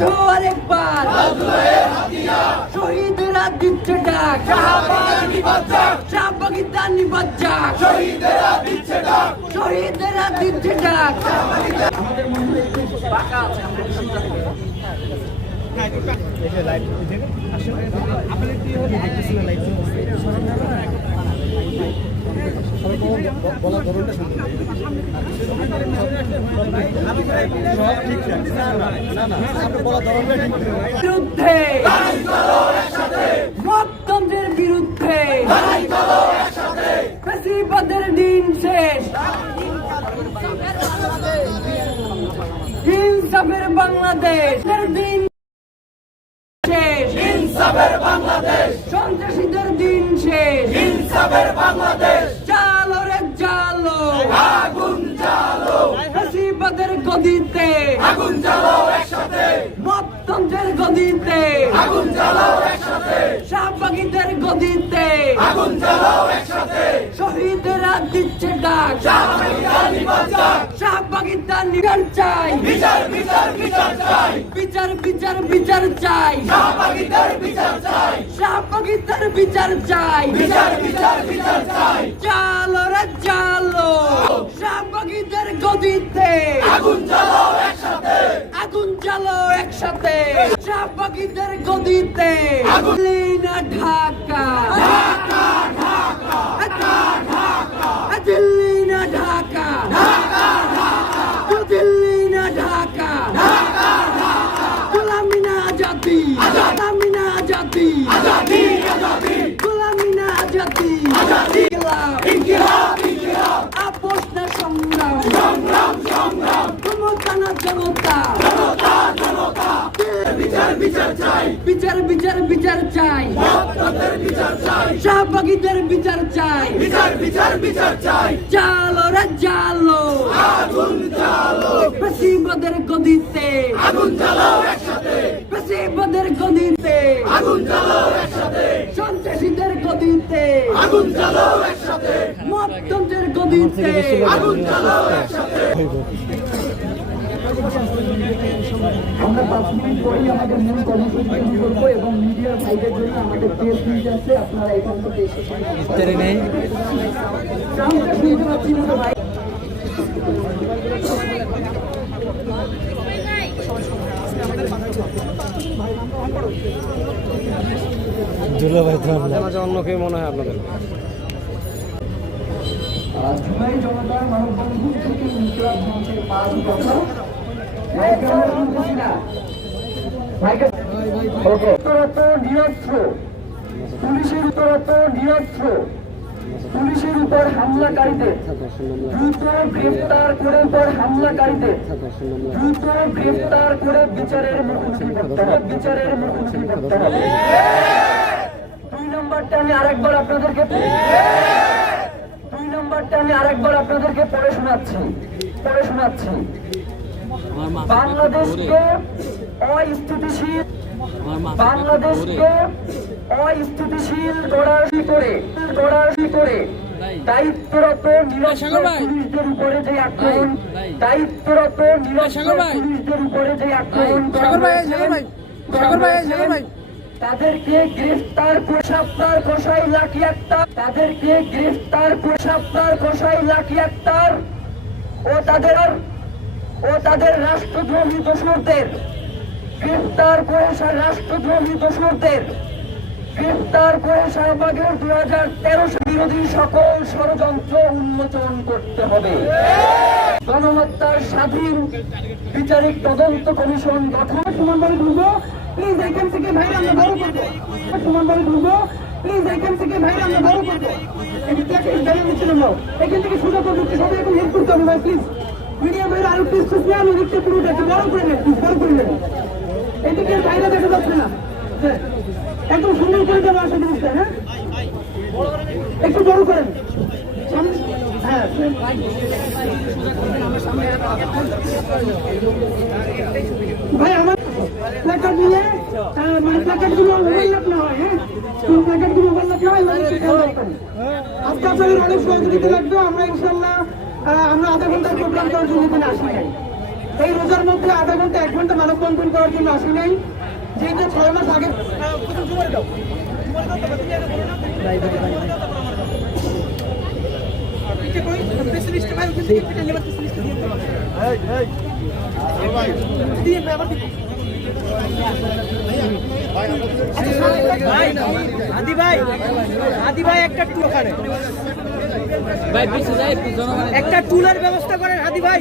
ওঠো আরেকবার শহীদরা দিচ্ছে ডাক শাহবাগিদা নিবাদ যাক শহীদরা দিচ্ছে ডাক আমাদের মনে হয় একটু ফাঁকা আছে আমরা একটু সামনে থেকে। বিরুদ্ধে। মততন্ত্রের বিরুদ্ধে। ফেসিবাদের দিন শেষ। ইনসাফের বাংলাদেশের দিন শেষ। ইনসাফের বাংলাদেশ। সন্ত্রাসীদের দিন শেষ। ইনসাফের বাংলাদেশ চালো রে চালো আগুন জ্বালো ফেসিবাদের গদিতে। আগুন জ্বালো একসাথে। মততন্ত্রের গদিতে। আগুন জ্বালো একসাথে। শাহবাগীদের গদিতে। আগুন জ্বালো একসাথে। শহীদরা দিচ্ছে ডাক। শাহবাগিদার নিগার চাই বিচার বিচার বিচার চাই বিচার বিচার বিচার চাই শাহবাগিদার বিচার চাই শাহবাগীদের বিচার চাই বিচার বিচার বিচার চাই চালো রে চালো। শাহবাগীদের গদিতে। আগুন জ্বালো একসাথে। আগুন চালো একসাথে। শাহবাগীদের গদিতে। আগুন। না ঢাকা। ঢাকা ঢাকা ঢাকা দিল্লি না ঢাকা। ঢাকা ঢাকা। দিল্লি না ঢাকা। ঢাকা ঢাকা। গোলামি না আজাদি। আজাদ। গোলামি না আজাদি। আজাদি আজাদি। গোলামি না আজাদি। আজাদি। ইনকিলাব, ইনকিলাব ইনকিলাব। আপোষ না সংগ্রাম সংগ্রাম। জনতা জনতা জনতা। বিচার বিচার চাই। বিচার বিচার বিচার চাই। মতপথের বিচার চাই। শাহবাগীদের বিচার চাই। বিচার বিচার বিচার চাই। জালো রে জালো আগুন জ্বালো। পেশিবদের গদিতে। আগুন জ্বালো একসাথে। পেশিবদের গদিতে। আগুন জ্বালো একসাথে। সন্ত্রাসীদের গদিতে। আগুন জ্বালো একসাথে। মততন্ত্রের গদিতে। আগুন জ্বালো একসাথে। আমরা পাঁচ মিনিট পরেই আমাদের মূল কর্মসূচি শুরু করব এবং মিডিয়ার ভাইদের জন্য আমাদের প্রেস মিট আছে আপনারা এখান থেকে এসে সাউন্ডটা শুনতে পাচ্ছি না তো ভাই মাঝে অন্য কেউ মনে হয় আপনাদের। জুলাই জনতার মানববন্ধন থেকে ইনকিলাব মঞ্চের পাঁচ কথা উত্তরত নিরস্ত্র পুলিশের উত্তরত নিরস্ত্র পুলিশের উপর হামলাকারীদের দ্রুত গ্রেফতার করে উপর হামলাকারীদের দ্রুত গ্রেফতার করে বিচারের মুখোমুখি করতে হবে বিচারের মুখোমুখি করতে হবে দুই নম্বরটা আমি আরেকবার আপনাদেরকে দুই নম্বরটা আমি আরেকবার আপনাদেরকে পড়ে শোনাচ্ছি পড়ে শোনাচ্ছি বাংলাদেশকে অস্থিতিশীল বাংলাদেশকে অস্থিতিশীল গড়ার করে গড়ার করে। দায়িত্বরত পুলিশদের উপরে যে আক্রমণ দায়িত্বরত পুলিশদের উপরে যে আক্রমণ তাদেরকে গ্রেফতার করে সাপ্তার কষাই লাখি আক্তার। তাদেরকে গ্রেফতার করে সাপ্তার কষাই লাখি আক্তার। ও তাদের ও তাদের রাষ্ট্রদ্রোহী দোষরদের। গ্রেফতার করে রাষ্ট্রদ্রোহী দোষরদের। গ্রেফতার করে শাহবাগের দুই হাজার তেরো বিরোধী সকল ষড়যন্ত্র উন্মোচন করতে হবে। গণহত্যার স্বাধীন বিচারিক তদন্ত কমিশন গঠন। সুমনবাড়ি ঢুকবো প্লিজ এখান থেকে ভাইরা আমরা বড় করব। সুমনবাড়ি ঢুকবো প্লিজ এখান থেকে ভাইরা আমরা করব। এখান থেকে তো ঢুকতে সবাই এখন হেল্প করতে হবে ভাই প্লিজ মিডিয়া ভাইরা আরও প্লিজ সুস্থ আমি দেখতে পুরোটা একটু বড় করে নেন প্লিজ বড় করে নেন এদিকে বাইরে দেখা যাচ্ছে না। হ্যাঁ। একদম সুন্দর করে দেবো আসলে জিনিসটা হ্যাঁ? একটু বড় করেন হ্যাঁ ভাই, আমার প্ল্যাকার্ড নিয়ে মানে প্ল্যাকার্ডগুলো ওভারল্যাপ না হয় হ্যাঁ? প্ল্যাকার্ডগুলো ওভারল্যাপ না হয়। আজকে আপনাদের অনেক সহযোগিতা লাগবে, আমরা ইনশাল্লাহ আমরা আধা ঘণ্টার প্রোগ্রাম করার জন্য এখানে আসি নাই এই রোজার মধ্যে আধা ঘণ্টা এক ঘণ্টা মানববন্ধন করার জন্য আসি নাই যেহেতু ছয় মাস আগে ভাই একটা টুল ওখানে। একটা টুলের ব্যবস্থা করেন হাদি ভাই।